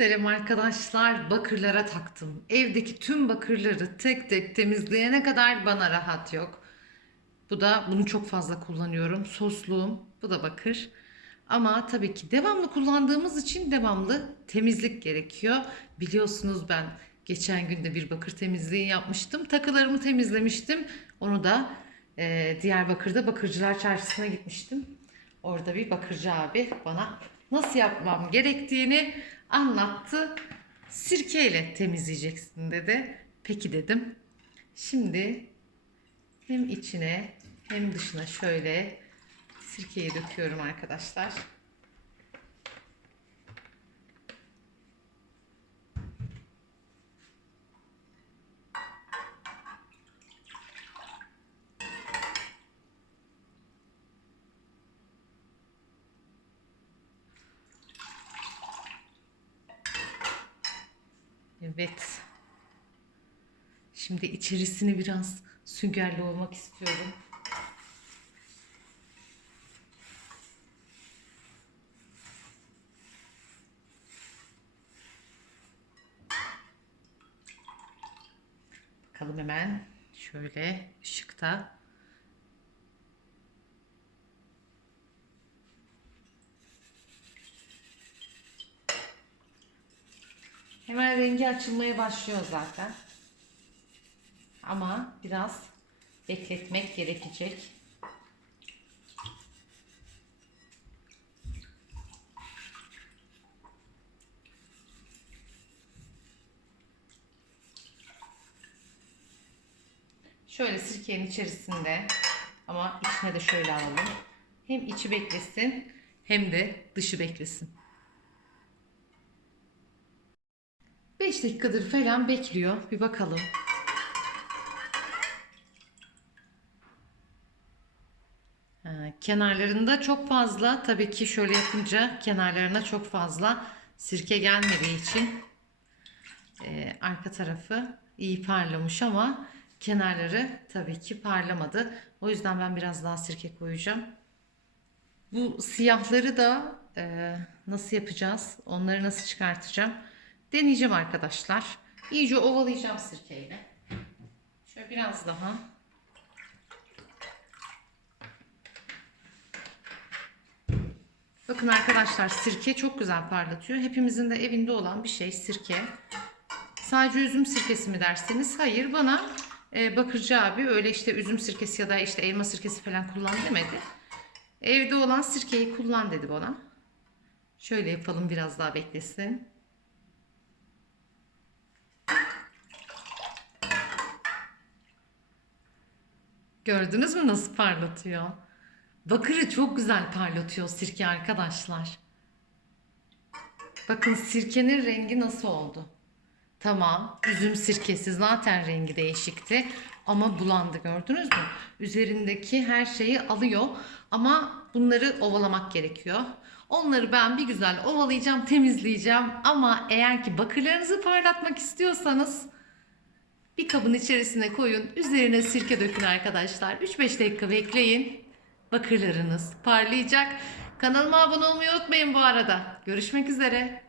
Selam arkadaşlar. Bakırlara taktım. Evdeki tüm bakırları tek tek temizleyene kadar bana rahat yok. Bu da bunu çok fazla kullanıyorum. Sosluğum. Bu da bakır. Ama tabii ki devamlı kullandığımız için devamlı temizlik gerekiyor. Biliyorsunuz ben geçen günde bir bakır temizliği yapmıştım. Takılarımı temizlemiştim. Onu da e, Diyarbakır'da Bakırcılar Çarşısı'na gitmiştim. Orada bir bakırcı abi bana nasıl yapmam gerektiğini anlattı. Sirkeyle temizleyeceksin dedi. Peki dedim. Şimdi hem içine hem dışına şöyle sirkeyi döküyorum arkadaşlar. Evet. Şimdi içerisini biraz süngerli olmak istiyorum. Bakalım hemen şöyle ışıkta. Hemen rengi açılmaya başlıyor zaten. Ama biraz bekletmek gerekecek. Şöyle sirkenin içerisinde ama içine de şöyle alalım. Hem içi beklesin hem de dışı beklesin. 5 dakikadır falan bekliyor. Bir bakalım. Ha, kenarlarında çok fazla tabii ki şöyle yapınca kenarlarına çok fazla sirke gelmediği için e, arka tarafı iyi parlamış ama kenarları tabii ki parlamadı. O yüzden ben biraz daha sirke koyacağım. Bu siyahları da e, nasıl yapacağız? Onları nasıl çıkartacağım? Deneyeceğim arkadaşlar. İyice ovalayacağım sirkeyle. Şöyle biraz daha. Bakın arkadaşlar sirke çok güzel parlatıyor. Hepimizin de evinde olan bir şey sirke. Sadece üzüm sirkesi mi derseniz hayır bana e, bakırcı abi öyle işte üzüm sirkesi ya da işte elma sirkesi falan kullan demedi. Evde olan sirkeyi kullan dedi bana. Şöyle yapalım biraz daha beklesin. Gördünüz mü nasıl parlatıyor? Bakırı çok güzel parlatıyor sirke arkadaşlar. Bakın sirkenin rengi nasıl oldu? Tamam, üzüm sirkesi zaten rengi değişikti ama bulandı gördünüz mü? Üzerindeki her şeyi alıyor ama bunları ovalamak gerekiyor. Onları ben bir güzel ovalayacağım, temizleyeceğim ama eğer ki bakırlarınızı parlatmak istiyorsanız bir kabın içerisine koyun. Üzerine sirke dökün arkadaşlar. 3-5 dakika bekleyin. Bakırlarınız parlayacak. Kanalıma abone olmayı unutmayın bu arada. Görüşmek üzere.